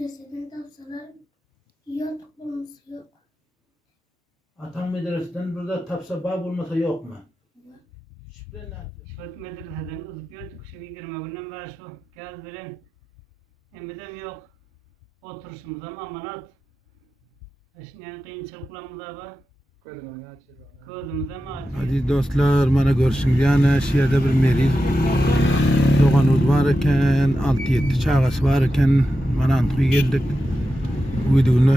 medreseden tavsalar yok olması yok. Atan medreseden burada tapsa bab olmasa yok mu? Var. Şöyle medreseden uzupuyorduk, şu 20 günden beri şu gaz veren emedem yok. Oturuşumuz ama amanat. Şimdi yani kıyınçılıklarımız var. Gözümüze mi açıyor? Aziz dostlar, mana görüşün yani şu yerde bir meriz doğanuz var iken, 6-7 çağası var iken, mana antıqı geldik. Videonu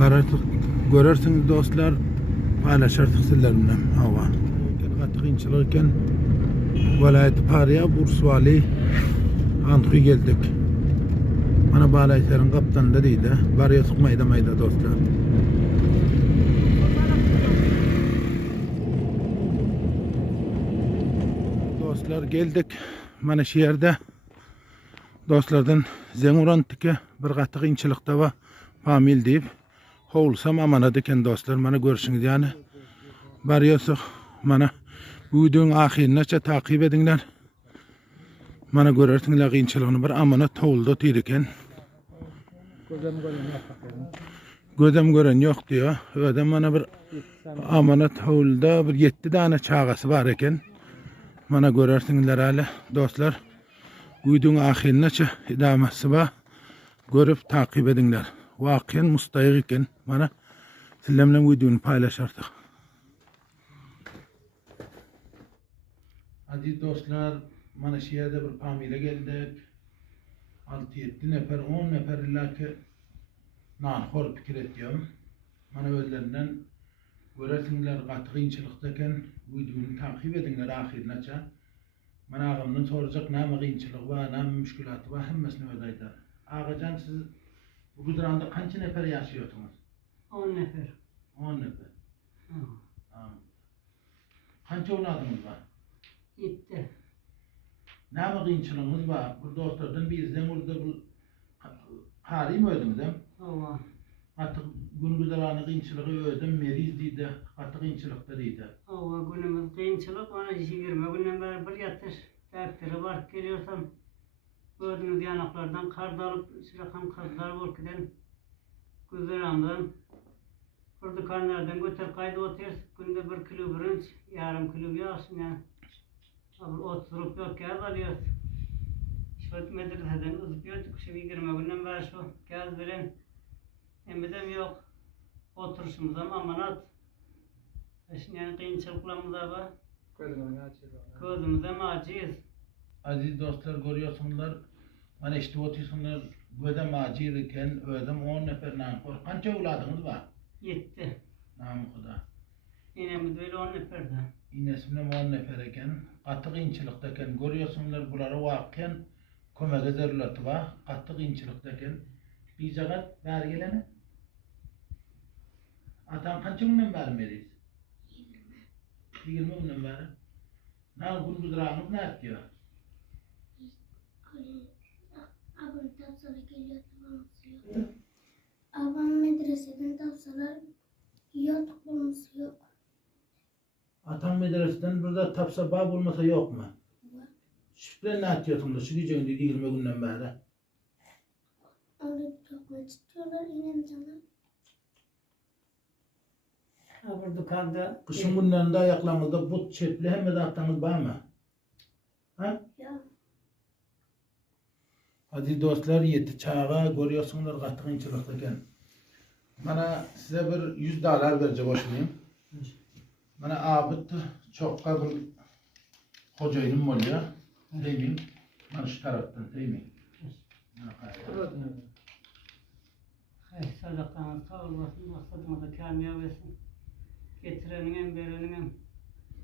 barartık, görürsünüz dostlar, paylaşırtık sizlerle hava. Katı kıyınçılık iken, Vilayet-i Pariya, Bursvali antıqı geldik. Mana balaytların kaptanı da deydi, barıya sıkmayda mayda dostlar. Dostlar geldik. Mana şu yerde dostlardan Zenguran tike bir qatı qiyinchilikda va famil deyip hovulsam amanat eken dostlar. Mana görüşüңiz yani. Barıyorsak mana bu videonun ahirinacha takip edinglar. Mana görürsüňiz qiyinçiligyny bir amanat hovulda otyr eken. Gözem gören yok diyor. Ödem mana bir amanat hovulda bir 7 tane çağası var eken. Mana görürsüňizler hali dostlar. Videonun ahirinacha idamasi va görüp takip edingler. Waqian mustaýyk eken. Mana sizler bilen videonu paylaşardyk. Aziz dostlar, mana şu yerde bir famile geldik. 6-7 nefer, 10 nefer illaki nanhor pikir etýär. Mana özlerinden görürsüňizler gaty kynçylykdaken videonu takip edingler ahirinacha. Mana ağamdan soracak näme kynçylyk var, näme müşkülaty var, hemmesini öz aýdar. Ağacan, siz bu Guduranda kança nefer ýaşaýarsyňyz? 10 nefer. 10 nefer. Kança uladyňyz var? 7. Näme kynçylygyňyz var? Bu dostlardan bizden burada bu qary mı ödüňiz? Hava. Gaty günüzarany kynçylygy özüm meriz diýdi, gaty kynçylykda diýdi. Hava günümüz kıyınçılık. Bana 20 günden beri bir yatır. Dertlere varıp geliyorsam gördüğünüz yanaklardan kar dalıp sırakan karlar bolup giden Güzerandan Kurdukanlardan götür kaydı oturuyoruz. Günde 1 kilo bürünç, yarım kilo yağsın yani. Oturup yok gaz alıyoruz. Şöyle medreseden uzupuyorduk. Şu 20 günden beri şu gaz veren emedem yok. Oturuşumuz ama amanat. Şimdi yani kıyınçılıklarımız var. Gözümüze mi acıyız? Aziz dostlar, görüyorsunlar. Mana işte otuyorsunlar, gözem acıyır iken, özüm 10 nefer nanhor. Kança uladyňyz var? 7. Namıqda. Yinemiz böyle 10 neferdi. İnesine 10 nefer eken, gaty kynçylykdaken görüyorsunlar, bulara waqian kömege zerurlety var. Gaty kynçylykdaken bir jagat bäri gelene. Atan kança günden bäri meriz? 20 günden bäri. Näme gündüzraňyz näetdiýär? Abam tavsalar geliyor olması yok. Abam medreseden tavsalar yok olması yok. Atan medreseden burada tapsa bab olmasa yok mu? Var. Şüphe näetdiýärsiňiz şu diýeň 20 günden bäri? Alıp çok istiyorlar inem sana. Kurdukanda Kışın günlerinde ayaklarınızda but çepli hem de atlarınız var mı? Ha? Ya. Hadi dostlar, 7 çağa görüyorsunlar gaty kynçylykdaken. Mana size bir $100 berjek oşunyň. Mana abit çokka bir hojaýnym bolýar. Demin mana şu tarapdan demin. sadakanız kabul olsun, maksadımıza kamyap etsin. Getirenin hem verenin hem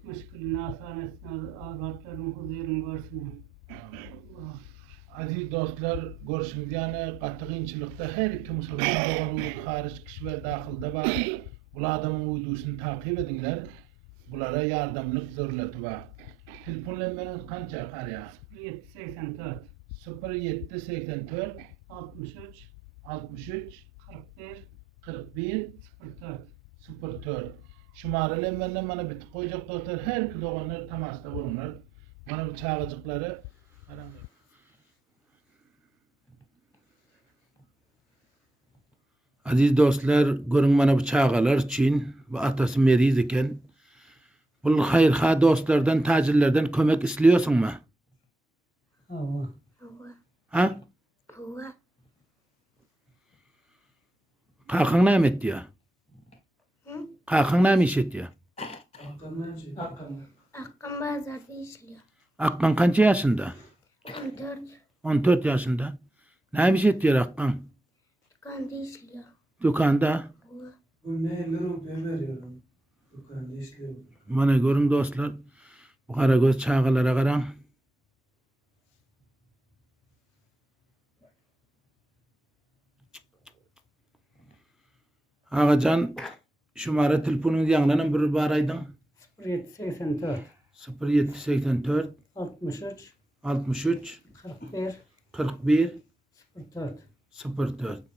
müşkülünü asan etsin, avratların huzurunu görsün. Aziz dostlar, görüşüňiz yani gaty kynçylykda her iki musulman bolan hariç kişi we dahilde bar. Bular adamın videosunu takip edingler. Bulara yardımlyk zerurlety bar. Telefonlarymyz kança qarya? 0784 0784 63 63 41 41 04. 04. Şumaralarymyzda mana bitip goýjak dostlar, her iki doganlar tamasda bolunlar. Mana bu çağıjyklary Aziz dostlar, görün bana bu çağalar için, bu atası meriz iken, bu hayırha dostlardan, tacirlerden kömek istiyorsun mu? Hava. Hava. Ha? Hava. Kalkın ne etti ya? Kalkın ne iş etti ya? Hakkım bazarda işliyor. Akkan kaç yaşında? 14. 14 yaşında. Ne iş etti ya Akkan? Dükkanda işliyor. Dükkanda. Hava. Bu ne 50 rupiye veriyorum. Dükkanda işliyor. Bana görün dostlar. Bu karagöz çağalara karan. Ağacan şu mara telefonun yanından bir baraydın. 0784 0784 63 63 41 41 04. 04.